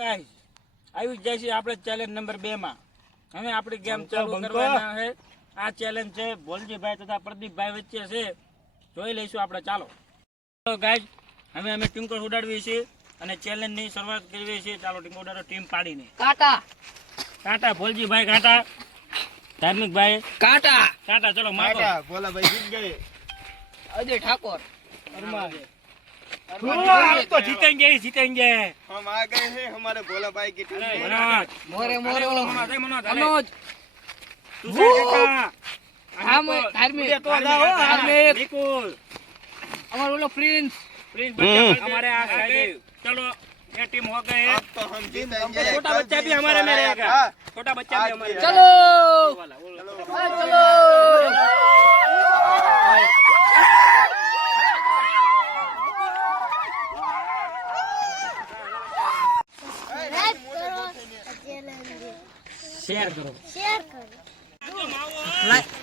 Guys આવી જાય છે આપણે ચેલેન્જ નંબર 2 માં હવે આપણી ગેમ ચાલુ કરવાના છે આ ચેલેન્જ છે ભોલજીભાઈ તથા પ્રદીપભાઈ વચ્ચે છે જોઈ લઈશું આપણે ચાલો તો ગાઈસ હવે અમે ટીંકો ઉડાડવી છે અને ચેલેન્જ ની શરૂઆત કરવી છે ચાલો ટીંકો ઉડાડો ટીમ પાડીને કાટા કાટા ભોલજીભાઈ કાટા ધાર્મિકભાઈ કાટા કાટા ચલો મારો काटा बोला भाई जीत गए અજય ઠાકોર अरमान हम तो जीतेंगे ही जीतेंगे हम आ गए हैं हमारे भोला भाई की टीम में मनोज મોરે મોરે मनोज મનોજ तू से काका આમ ધાર્મિક तो जाओ ધાર્મિક बिल्कुल અમારો ઓલો પ્રિન્સ प्रिंस बच्चा हमारे आ गए चलो ये टीम हो गए अब तो हम जीतेंगे छोटा बच्चा भी हमारे में रहेगा छोटा बच्चा भी हमारे में ચલો वाला ચલો शेयर करो शेयर करो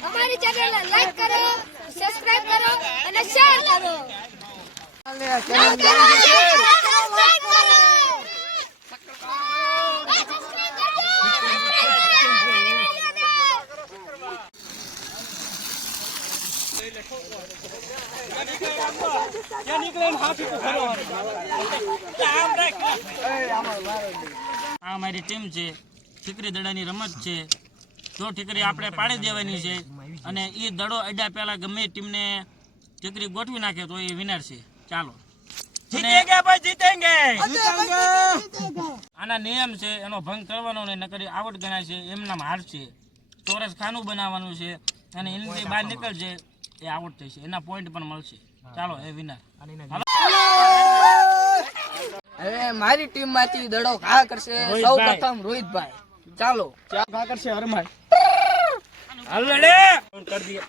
हमारी चैनल लाइक करो सब्सक्राइब करो અને શેર કરો લાઈક કરો સબસ્ક્રાઇબ કરો क्या निकले हाथ को खड़ो આ મારી ટીમ છે ઠીકરી દડાની રમત છે જો ઠીકરી આપણે પાડી દેવાની છે અને એ દડો અડ્યા પહેલા ગમે ટીમને ઠીકરી ગોઠવી નાખે તો એ વિનર છે ચાલો જીતેંગે ભાઈ જીતેંગે આના નિયમ છે એનો ભંગ કરવાનો નહીં નકર આવડ ગણાય છે એમનામ હાર છે ચોરસ ખાનું બનાવવાનું છે અને એની બહાર નીકળશે એ આઉટ થશે એના પોઈન્ટ પણ મળશે ચાલો એ વિનર હવે મારી ટીમ માંથી દડો ઘા કરશે સૌ પ્રથમ રોહિતભાઈ ચાલો क्या करसे अरमान राउंड कर दिया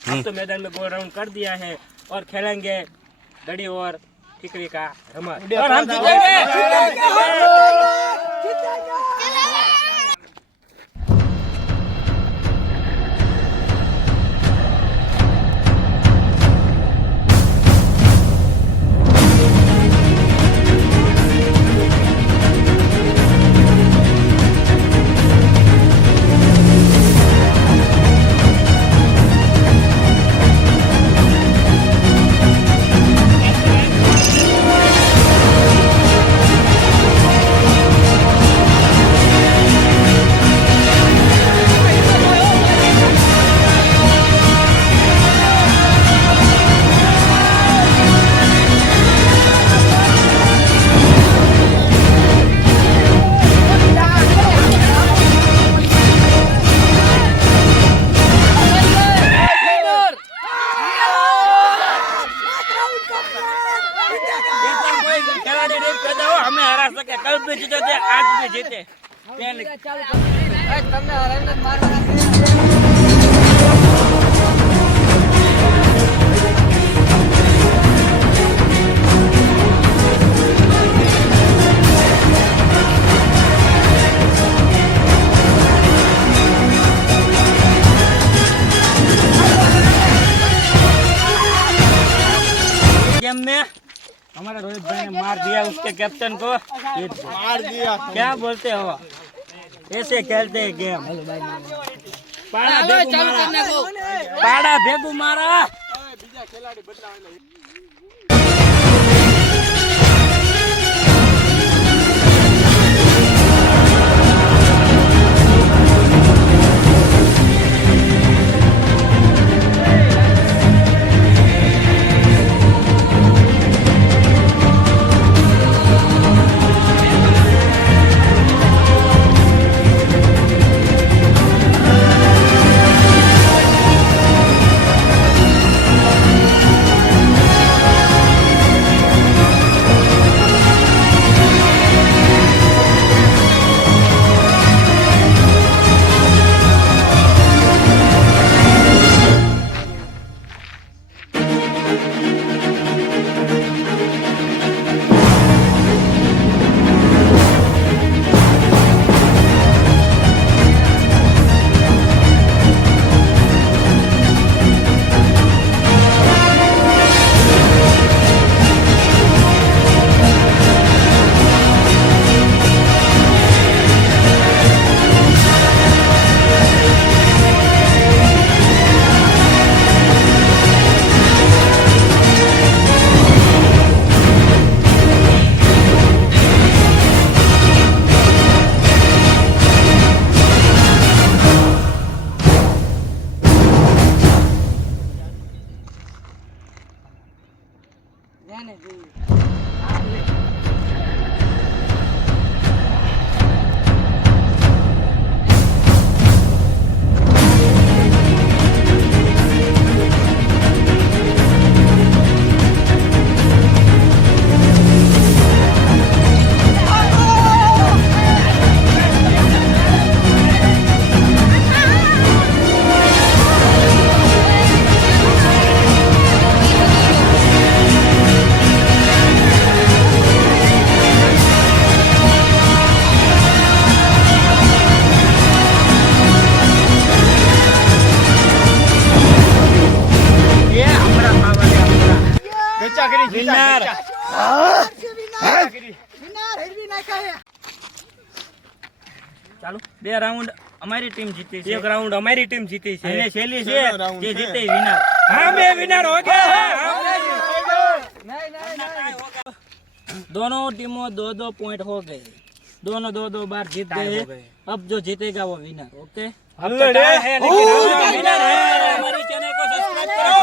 हम तो मैदान में गोल राउंड कर दिया है और खेलेंगे दड़ी और ठिकरी का रमत और हम जीतेंगे हमें हरा सके कल भी जीते थे आज भी जीते તમને હરાઈને જ મારવાના છે गेम में हमारे रोहित भाई ने मार दिया उसके कैप्टन को मार दिया क्या बोलते हो ऐसे खेलते हैं गेम पाड़ा હવે भेगू ચાલુ मारा કરી નાખો पाड़ा भेगू मारा વિનર ચાલો 2 રાઉન્ડ અમારી ટીમ જીતી છે, 1 રાઉન્ડ અમારી ટીમ જીતી છે અને છેલ્લી છે છેલ્લો round જે છે. જીતે વિનર. हाँ मैं विनर हो गया दोनों टीमों 2-2 पॉइंट हो गए, दोनों 2-2 बार जीत गए. अब जो जीतेगा वो विनर. ओके, अब तो टाई है लेकिन हम विनर है हमारी चैनल को सब्सक्राइब करो.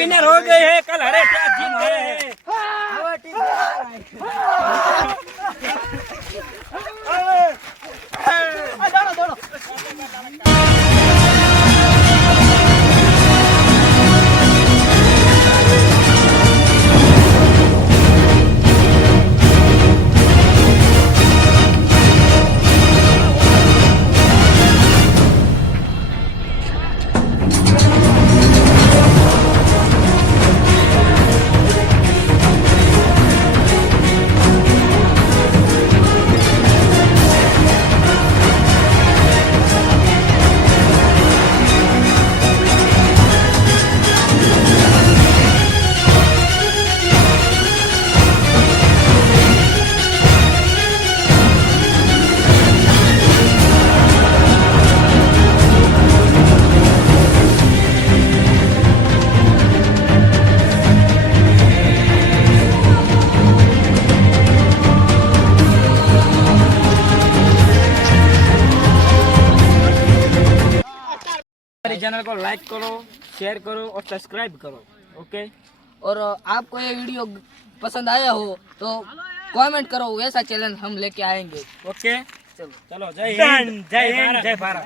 विनर हो गए हैं कल हरे क्या जीत गए हैं हमारी चैनल को लाइक करो, शेयर करो और सब्सक्राइब करो. ओके, और आपको ये वीडियो पसंद आया हो तो कमेंट करो, वैसा चैलेंज हम लेके आएंगे. ओके, चलो. चलो जय हिंद, जय हिंद जय भारत